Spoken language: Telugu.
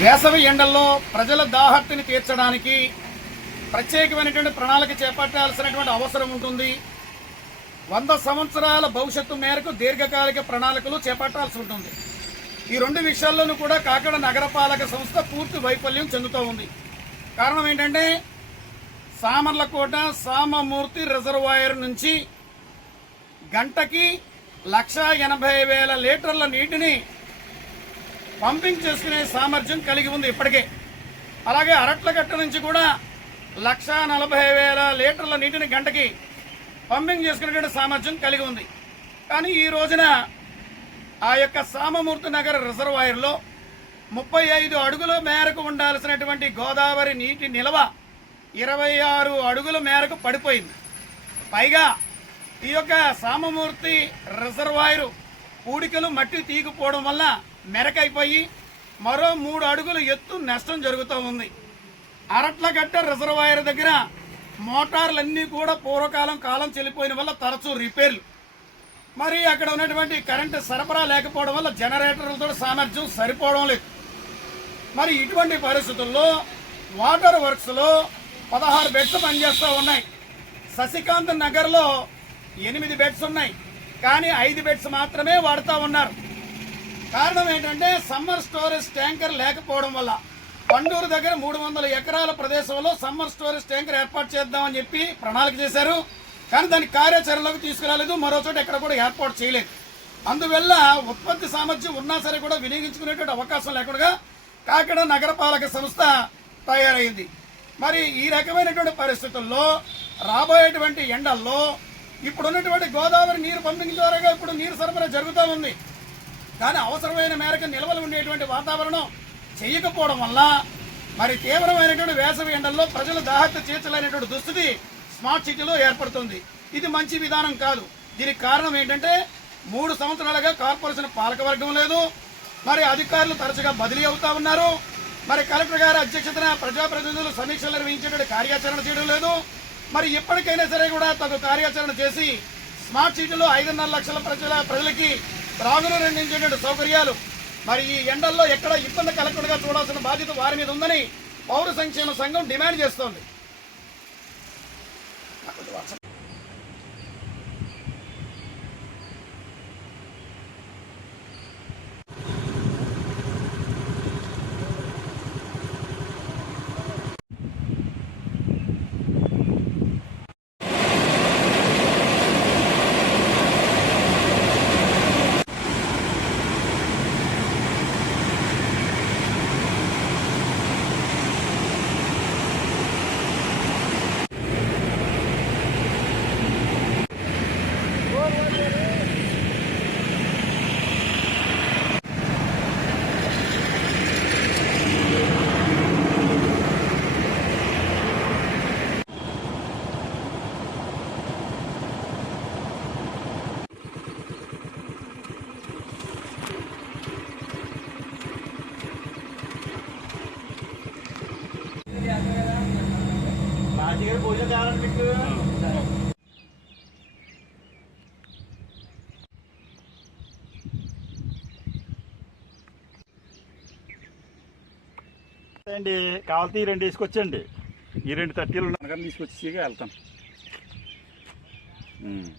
వేసవి ఎండల్లో ప్రజల దాహర్తిని తీర్చడానికి ప్రత్యేకమైనటువంటి ప్రణాళిక చేపట్టాల్సినటువంటి అవసరం ఉంటుంది. వంద సంవత్సరాల భవిష్యత్తు మేరకు దీర్ఘకాలిక ప్రణాళికలు చేపట్టాల్సి ఉంటుంది. ఈ రెండు విషయాల్లోనూ కూడా కాకినాడ నగరపాలక సంస్థ పూర్తి వైఫల్యం చెందుతూ ఉంది. కారణం ఏంటంటే సామర్లకోట సామమూర్తి రిజర్వాయర్ నుంచి గంటకి లక్ష ఎనభై వేల లీటర్ల నీటిని పంపింగ్ చేసుకునే సామర్థ్యం కలిగి ఉంది ఇప్పటికే. అలాగే అరట్లగట్ట నుంచి కూడా లక్ష నలభై వేల లీటర్ల నీటిని గంటకి పంపింగ్ చేసుకునేటువంటి సామర్థ్యం కలిగి ఉంది. కానీ ఈ రోజున ఆ యొక్క సామమూర్తి నగర్ రిజర్వాయర్లో ముప్పై ఐదు అడుగుల మేరకు ఉండాల్సినటువంటి గోదావరి నీటి నిల్వ ఇరవై ఆరు అడుగుల మేరకు పడిపోయింది. పైగా ఈ యొక్క సామమూర్తి రిజర్వాయరు పూడికలు మట్టి తీగిపోవడం వల్ల మెరకైపోయి మరో మూడు అడుగులు ఎత్తు నష్టం జరుగుతూ ఉంది. అరట్లగట్ట రిజర్వాయర్ దగ్గర మోటార్లన్నీ కూడా పూర్వకాలం కాలం చెల్లిపోయిన వల్ల తరచూ రిపేర్లు. మరి అక్కడ ఉన్నటువంటి కరెంటు సరఫరా లేకపోవడం వల్ల జనరేటర్లతో సామర్థ్యం సరిపోవడం లేదు. మరి ఇటువంటి పరిస్థితుల్లో వాటర్ వర్క్స్లో పదహారు బెడ్స్ పనిచేస్తూ ఉన్నాయి. శశికాంత్ నగర్లో ఎనిమిది బెడ్స్ ఉన్నాయి. కానీ ఐదు బెడ్స్ మాత్రమే వాడుతూ ఉన్నారు. కారణం ఏంటంటే సమ్మర్ స్టోరేజ్ ట్యాంకర్ లేకపోవడం వల్ల పండూరు దగ్గర మూడు వందల ఎకరాల ప్రదేశంలో సమ్మర్ స్టోరేజ్ ట్యాంకర్ ఏర్పాటు చేద్దామని చెప్పి ప్రణాళిక చేశారు. కానీ దాన్ని కార్యాచరణలోకి తీసుకురాలేదు. మరో చోట ఎక్కడ కూడా ఏర్పాటు చేయలేదు. అందువల్ల ఉత్పత్తి సామర్థ్యం ఉన్నా సరే కూడా వినియోగించుకునేటువంటి అవకాశం లేకుండా కాకినాడ నగరపాలక సంస్థ తయారైంది. మరి ఈ రకమైనటువంటి పరిస్థితుల్లో రాబోయేటువంటి ఎండల్లో ఇప్పుడున్నటువంటి గోదావరి నీరు పంపింగ్ ద్వారా ఇప్పుడు నీరు సరఫరా జరుగుతూ ఉంది. కానీ అవసరమైన మేరకు నిల్వలు ఉండేటువంటి వాతావరణం చేయకపోవడం వల్ల మరి తీవ్రమైనటువంటి వేసవి ఎండల్లో ప్రజలు దాహత తీర్చలేనటువంటి దుస్థితి స్మార్ట్ సిటీలో ఏర్పడుతుంది. ఇది మంచి విధానం కాదు. దీనికి కారణం ఏంటంటే మూడు సంవత్సరాలుగా కార్పొరేషన్ పాలకవర్గం లేదు. మరి అధికారులు తరచుగా బదిలీ అవుతా ఉన్నారు. మరి కలెక్టర్ గారి అధ్యక్షతన ప్రజాప్రతినిధులు సమీక్షలు నిర్వహించేటువంటి కార్యాచరణ చేయడం లేదు. మరి ఇప్పటికైనా సరే కూడా తగు కార్యాచరణ చేసి స్మార్ట్ సిటీలో ఐదున్నర లక్షల ప్రజల ప్రజలకి త్రాగునీరు అందించేటువంటి సౌకర్యాలు. మరి ఈ ఎండల్లో ఎక్కడ ఇబ్బంది కలగకుండా చూడాల్సిన బాధ్యత వారి మీద ఉందని పౌర సంక్షేమ సంఘం డిమాండ్ చేస్తోంది. అండి కావాలంటే ఈ రెండు తీసుకొచ్చండి. ఈ రెండు థర్టీలు ఉన్న తీసుకొచ్చి వెళ్తాను ఉమ్.